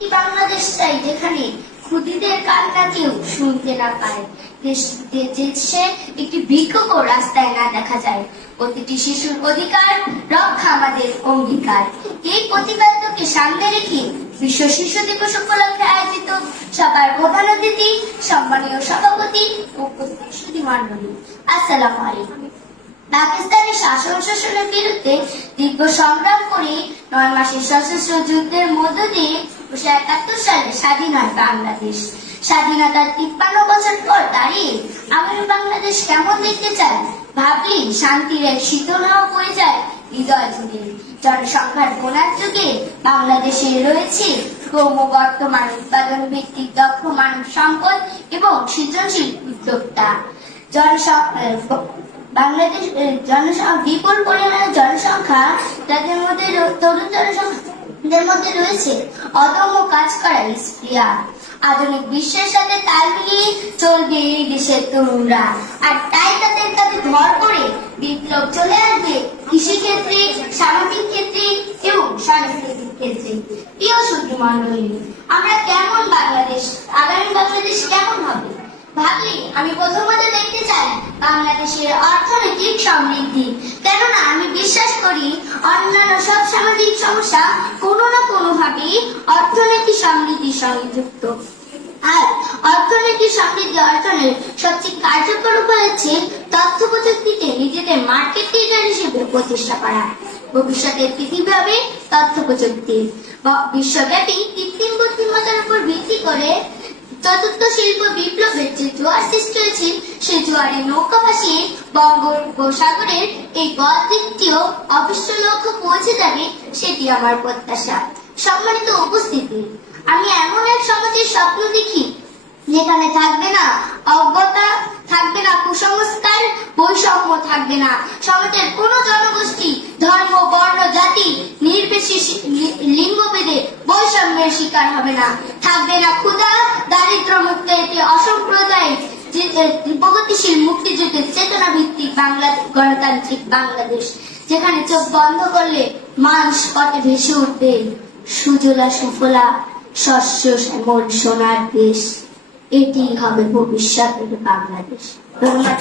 বাংলাদেশ চাই যেখানে খুদিদের কান্না কেউ শুনতে না পায়, দেশে একটি ভিক্ষুকও রাস্তায় না দেখা যায়। প্রতিটি শিশুর অধিকার রক্ষা আমাদের অঙ্গীকার। এই প্রতিপাদ্যকে সামনে রেখে বিশ্ব শিশু দিবস উপলক্ষে আয়োজিত সভার প্রধান অতিথি, সম্মানীয় সভাপতি ও সুধীমণ্ডলী, আসসালামু আলাইকুম। পাকিস্তানের শোষণের বিরুদ্ধে দীর্ঘ সংগ্রাম করে 9 মাসের সশস্ত্র যুদ্ধের মধ্য দিয়ে 1971 সালে স্বাধীন হয় বাংলাদেশ। স্বাধীনতার 53 বছর পর দাঁড়িয়ে আমি বাংলাদেশ কেমন দেখতে চাই ভাবলেই শান্তির এক শীতল হাওয়া বয়ে যায় হৃদয় জুড়ে। জনসংখ্যার গোনার যুগে বাংলাদেশে রয়েছে ক্রমবর্ধমান উৎপাদন ভিত্তিক দক্ষ মানব সম্পদ এবং সৃজনশীল উদ্যোক্তা। বাংলাদেশ বিপুল পরিমাণে জনসংখ্যা, তাদের মধ্যে তরুণ জনসংখ্যাদের মধ্যে রয়েছে অদম্য কাজ করার স্পৃহা। আধুনিক বিশ্বের সাথে তাল মিলিয়ে চলবে এই দেশের তরুণরা, আর তাই তাদের কাছে ভর করে বিপ্লব চলে আসবে কৃষিক্ষেত্রে, সামাজিক ক্ষেত্রে এবং সাংস্কৃতিক ক্ষেত্রে। প্রিয় সুধীমণ্ডলী, আমরা কেমন বাংলাদেশ, আগামী বাংলাদেশ কেমন হবে ভাবলে আমি প্রথমত দেখতে চাই বাংলাদেশের অর্থনৈতিক সমৃদ্ধি। কেননা আমি বিশ্বাস করি অন্যান্য সব সামাজিক সমস্যা কোনো না কোনো ভাবে অর্থনৈতিক সমৃদ্ধির সঙ্গে যুক্ত। আর অর্থনৈতিক সমৃদ্ধি অর্জনের সবচেয়ে কার্যকর উপায় হচ্ছে তথ্য প্রযুক্তিকে নিজেদের মার্কেট লিডার হিসেবে প্রতিষ্ঠা করা। ভবিষ্যতের পৃথিবী হবে তথ্য প্রযুক্তি। বিশ্বব্যাপী কৃত্রিম বুদ্ধিমত্তার উপর ভিত্তি করে চতুর্থ শিল্প বিপ্লবের যে জোয়ার সৃষ্টি হয়েছে, সে জোয়ারে নৌকা ভাসিয়ে বঙ্গোপসাগরের এই বদ্বীপটিও অবিশ্ব লক্ষ্য পৌঁছে যাবে, সেটি আমার প্রত্যাশা। সম্মানিত উপস্থিতি, আমি এমন এক সমাজের স্বপ্ন দেখি যেখানে থাকবে না অজ্ঞতা, থাকবে না কুসংস্কার, বৈষম্য থাকবে না। সমাজের কোন জনগোষ্ঠী, ধর্ম, বর্ণ, জাতি নির্বিশেষে লিঙ্গভেদে বৈষম্যের শিকার হবে না। থাকবে না ক্ষুধা, দারিদ্র মুক্ত একটি অসাম্প্রদায়িক প্রগতিশীল মুক্তিযুদ্ধের চেতনা ভিত্তিক গণতান্ত্রিক বাংলাদেশ, যেখানে চোখ বন্ধ করলে মানুষ পথে ভেসে উঠবে সুজলা সুফলা শস্য শ্যামল সোনার দেশ। এটি হবে ভবিষ্যতের বাংলাদেশ। ধন্যবাদ।